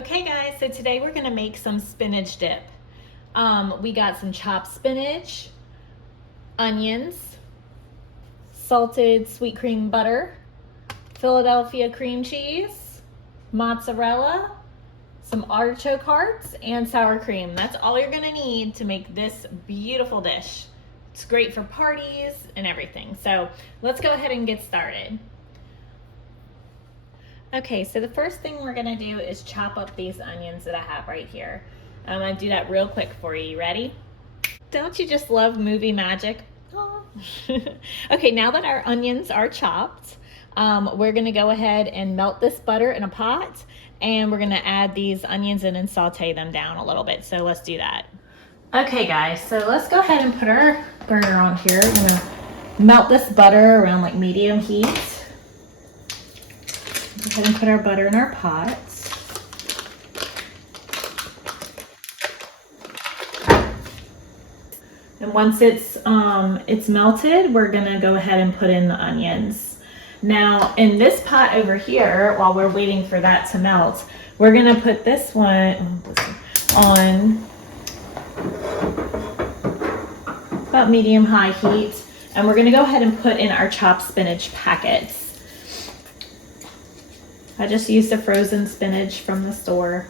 Okay guys, so today we're gonna make some spinach dip. We got some chopped spinach, onions, salted sweet cream butter, Philadelphia cream cheese, mozzarella, some artichoke hearts, and sour cream. That's all you're gonna need to make this beautiful dish. It's great for parties and everything. So let's go ahead and get started. Okay, so the first thing we're gonna do is chop up these onions that I have right here. I'm gonna do that real quick for you. Ready? Don't you just love movie magic? Okay, now that our onions are chopped, we're gonna go ahead and melt this butter in a pot, and we're gonna add these onions in and saute them down a little bit. So let's do that. Okay guys, so let's go ahead and put our burner on here. I'm gonna melt this butter around like medium heat. Go ahead and put our butter in our pot. And once it's melted, we're gonna go ahead and put in the onions. Now in this pot over here, while we're waiting for that to melt, we're gonna put this one on about medium-high heat, and we're gonna go ahead and put in our chopped spinach packets. I just used a frozen spinach from the store.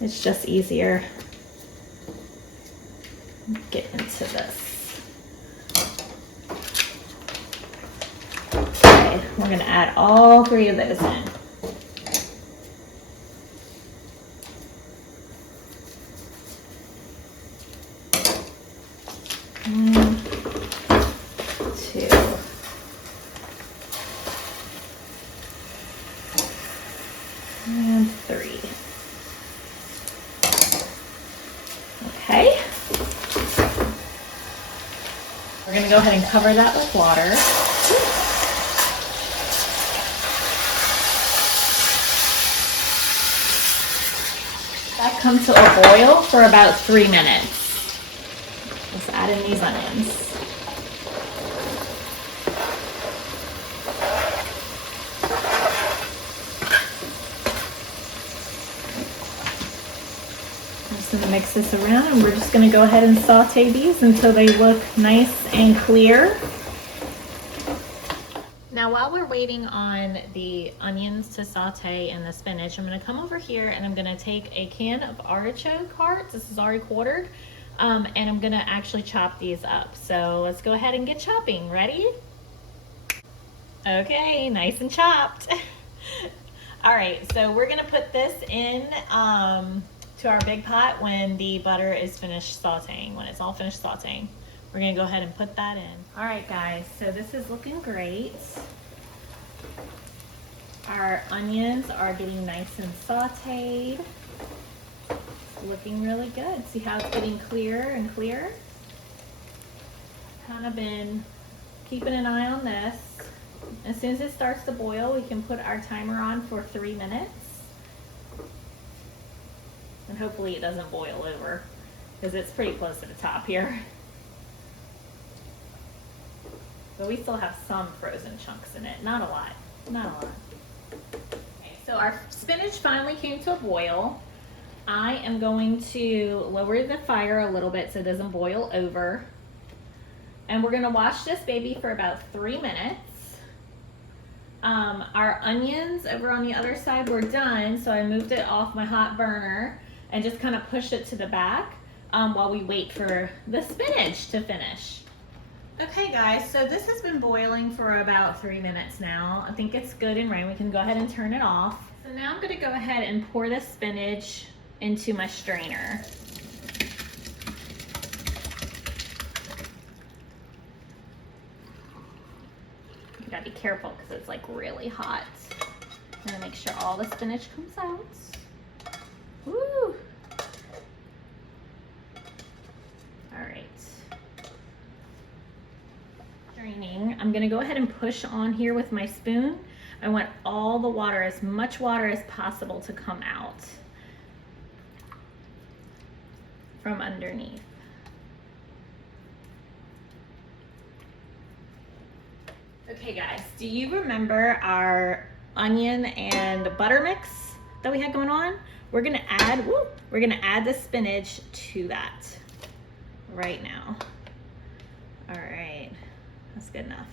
It's just easier. Get into this. Okay, we're gonna add all three of those in. One, two. And three. Okay. We're going to go ahead and cover that with water. That comes to a boil for about 3 minutes. Let's add in these onions. Just gonna mix this around, and we're just gonna go ahead and saute these until they look nice and clear. Now while we're waiting on the onions to saute and the spinach, I'm gonna come over here and I'm gonna take a can of artichoke hearts. This is already quartered, and I'm gonna actually chop these up. So let's go ahead and get chopping. Ready? Okay, nice and chopped. All right, so we're gonna put this in to our big pot when the butter is finished sauteing, when it's all finished sauteing. We're gonna go ahead and put that in. All right guys, so this is looking great. Our onions are getting nice and sauteed. It's looking really good. See how it's getting clearer and clearer? Kind of been keeping an eye on this. As soon as it starts to boil, we can put our timer on for 3 minutes. And hopefully it doesn't boil over, because it's pretty close to the top here. But we still have some frozen chunks in it. Not a lot. Not a lot. Okay, so our spinach finally came to a boil. I am going to lower the fire a little bit so it doesn't boil over. And we're gonna wash this baby for about 3 minutes. Our onions over on the other side were done, so I moved it off my hot burner and just kind of pushed it to the back while we wait for the spinach to finish. Okay guys, so this has been boiling for about 3 minutes now. I think it's good and right. We can go ahead and turn it off. So now I'm gonna go ahead and pour the spinach into my strainer. You gotta be careful because it's like really hot. I'm gonna make sure all the spinach comes out. Woo! All right. Straining. I'm gonna go ahead and push on here with my spoon. I want all the water, as much water as possible, to come out from underneath. Okay guys, do you remember our onion and butter mix? that we had going on, we're gonna add the spinach to that right now. All right, that's good enough.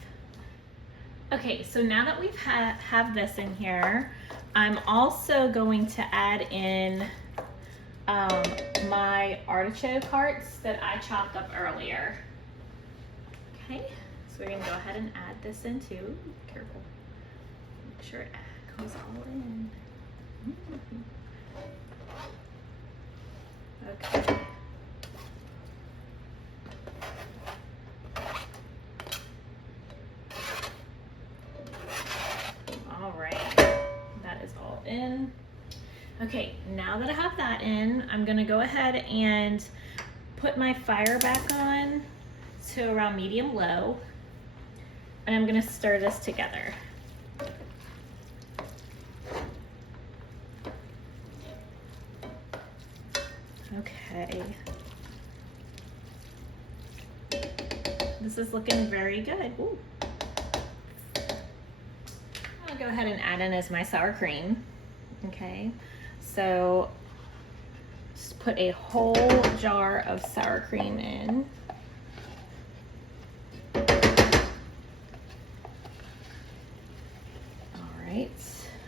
Okay, so now that we've have this in here, I'm also going to add in my artichoke hearts that I chopped up earlier. Okay, so we're gonna go ahead and add this in too. Careful, make sure it goes all in. Okay. All right, that is all in. Okay, now that I have that in, I'm gonna go ahead and put my fire back on to around medium low, and I'm gonna stir this together. Okay. This is looking very good. Ooh. I'll go ahead and add in as my sour cream. Okay, so just put a whole jar of sour cream in. All right,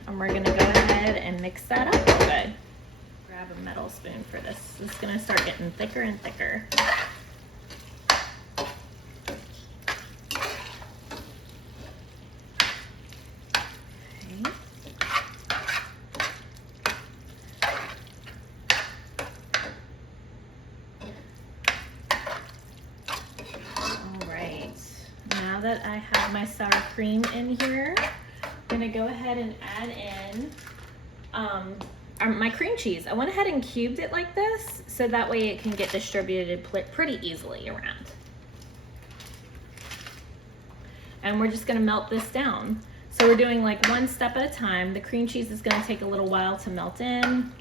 and we're gonna go ahead and mix that up real good. Grab a metal spoon for this. It's gonna start getting thicker and thicker. Now that I have my sour cream in here, I'm gonna go ahead and add in my cream cheese. I went ahead and cubed it like this so that way it can get distributed pretty easily around. And we're just gonna melt this down. So we're doing like one step at a time. The cream cheese is gonna take a little while to melt in.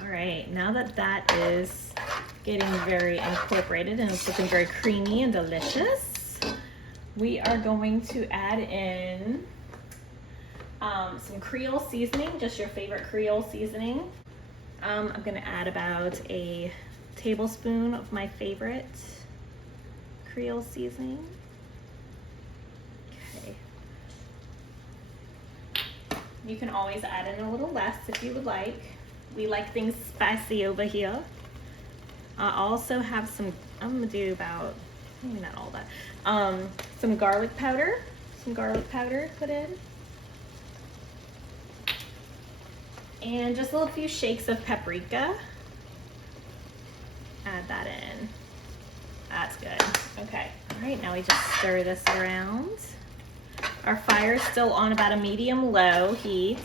All right, now that that is getting very incorporated and it's looking very creamy and delicious, we are going to add in some Creole seasoning, just your favorite Creole seasoning. I'm gonna add about a tablespoon of my favorite Creole seasoning. Okay. You can always add in a little less if you would like. We like things spicy over here. I also have some, I'm gonna do about, maybe not all that, some garlic powder put in. And just a little few shakes of paprika. Add that in. That's good. Okay, all right, now we just stir this around. Our fire is still on about a medium-low heat.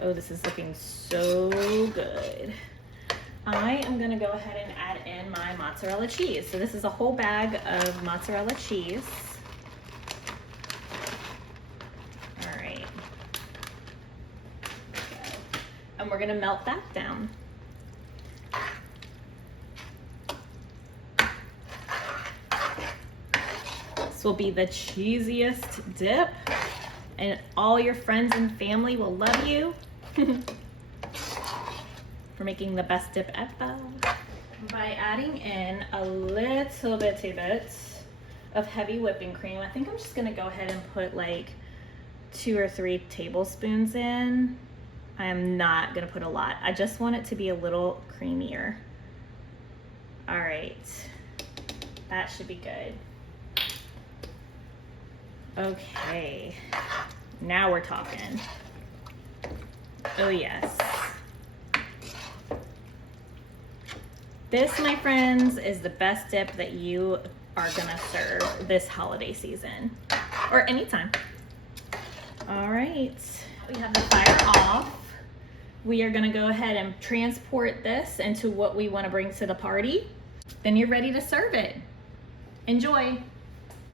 Oh, this is looking so good. I am gonna go ahead and add in my mozzarella cheese. So this is a whole bag of mozzarella cheese. All right. And we're gonna melt that down. This will be the cheesiest dip, and all your friends and family will love you for making the best dip ever. By adding in a little bitty bit of heavy whipping cream, I think I'm just gonna go ahead and put like 2 or 3 tablespoons in. I am not gonna put a lot. I just want it to be a little creamier. All right, that should be good. Okay, now we're talking. Oh yes. This, my friends, is the best dip that you are gonna serve this holiday season, or anytime. All right, we have the fire off. We are gonna go ahead and transport this into what we wanna bring to the party. Then you're ready to serve it. Enjoy.